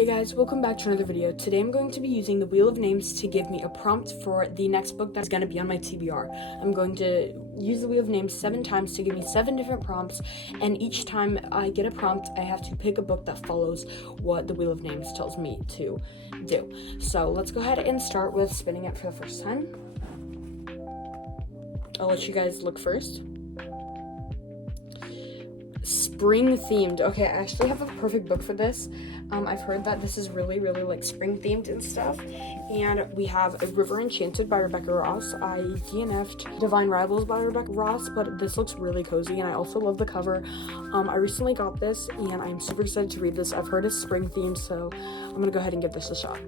Hey guys, welcome back to another video. Today I'm going to be using the Wheel of Names to give me a prompt for the next book that's going to be on my TBR. I'm going to use the Wheel of Names 7 times to give me 7 different prompts, and each time I get a prompt, I have to pick a book that follows what the Wheel of Names tells me to do. So let's go ahead and start with spinning it for the first time. I'll let you guys look first. Spring themed. Okay, I actually have a perfect book for this. I've heard that this is really like spring themed and stuff. And we have A River Enchanted by Rebecca Ross. I DNF'd Divine Rivals by Rebecca Ross, but this looks really cozy and I also love the cover. I recently got this and I'm super excited to read this. I've heard it's spring themed, so I'm gonna go ahead and give this a shot.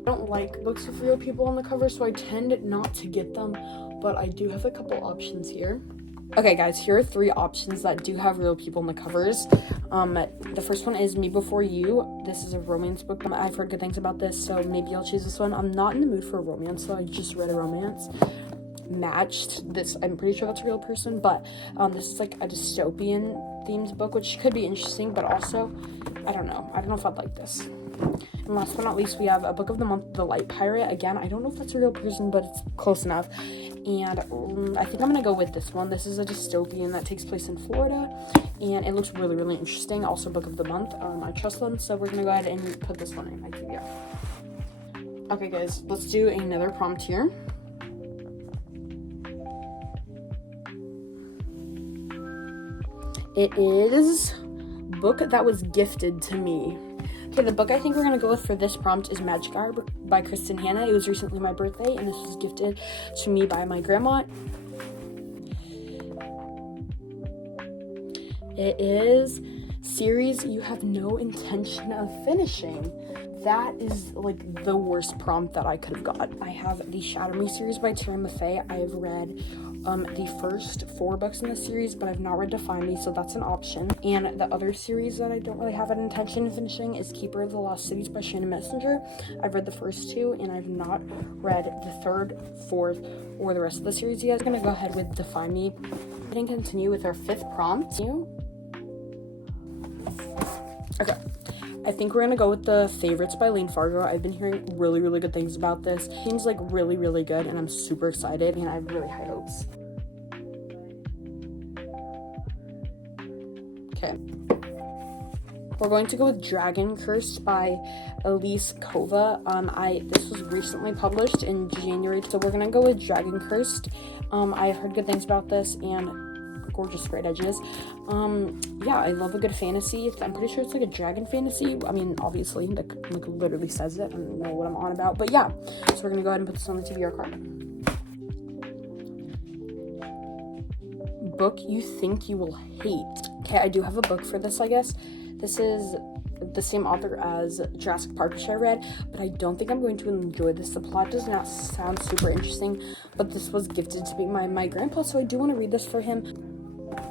I don't like books with real people on the cover, so I tend not to get them, but I do have a couple options here. Okay guys, here are 3 options that do have real people on the covers. The first one is Me Before You. This is a romance book. I've heard good things about this, so maybe I'll choose this one. I'm not in the mood for a romance, so I just read a romance. Matched. This, I'm pretty sure that's a real person, but this is like a dystopian themed book, which could be interesting, but also, I don't know if I'd like this. And last but not least, we have a book of the month, The Light Pirate. Again, I don't know if that's a real person, but it's close enough. And I think I'm gonna go with this one. This is a dystopian that takes place in Florida, and it looks really interesting. Also, book of the month. I trust them, so we're gonna go ahead and put this one in my TBR. Okay, guys, let's do another prompt here. It is book that was gifted to me. Okay, the book I think we're going to go with for this prompt is Magic Hour by Kristin Hannah. It was recently my birthday, and this was gifted to me by my grandma. It is series you have no intention of finishing. That is like the worst prompt that I could have got. I have the Shatter Me series by Tara Maffei. I've read the first 4 books in the series, but I've not read Define Me, so that's an option. And the other series that I don't really have an intention of finishing is Keeper of the Lost Cities by Shannon Messenger. I've read the first 2, and I've not read the 3rd, 4th, or the rest of the series yet. I'm gonna go ahead with Define Me and continue with our 5th prompt. Okay. I think we're gonna go with The Favorites by Lane Fargo. I've been hearing really good things about this. It seems like really good, and I'm super excited, and I have really high hopes. Okay. We're going to go with Dragon Cursed by Elise Kova. This was recently published in January, so we're gonna go with Dragon Cursed. I've heard good things about this, and gorgeous straight edges. Yeah, I love a good fantasy. I'm pretty sure it's like a dragon fantasy. I mean, obviously, like literally says it. I don't know what I'm on about, but yeah. So we're gonna go ahead and put this on the TBR card. Book you think you will hate. Okay, I do have a book for this, I guess. This is the same author as Jurassic Park, which I read, but I don't think I'm going to enjoy this. The plot does not sound super interesting, but this was gifted to me by my grandpa, so I do want to read this for him.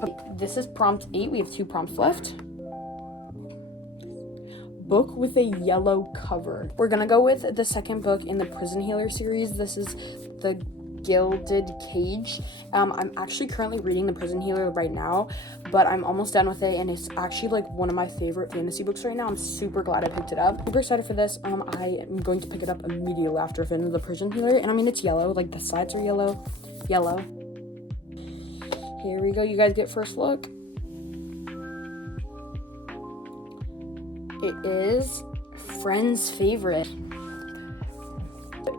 Okay, this is prompt 8. We have 2 prompts left. Book with a yellow cover. We're gonna go with the second book in the Prison Healer series. This is The Gilded Cage. I'm actually currently reading The Prison Healer right now, but I'm almost done with it, and it's actually like one of my favorite fantasy books right now. I'm super glad I picked it up. Super excited for this. I am going to pick it up immediately after I finish The Prison Healer, and I mean, it's yellow. Like, the sides are yellow. Here we go. You guys get first look. It is Friend's Favorite.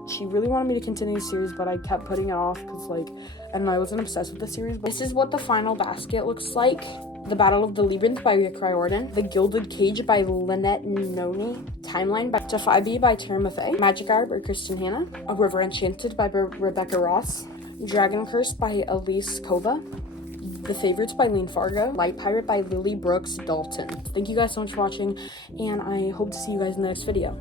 She really wanted me to continue the series, but I kept putting it off because, like, I don't know, I wasn't obsessed with the series. This is what the final basket looks like. The Battle of the Labyrinth by Rick Riordan. The Gilded Cage by Lynette Noni. Timeline by Defy Me by Tara Maffei. Magic Hour by Kristin Hannah. A River Enchanted by Rebecca Ross. Dragon Cursed by Elise Kova. The Favorites by Lane Fargo. Light Pirate by Lily Brooks Dalton. Thank you guys so much for watching, and I hope to see you guys in the next video.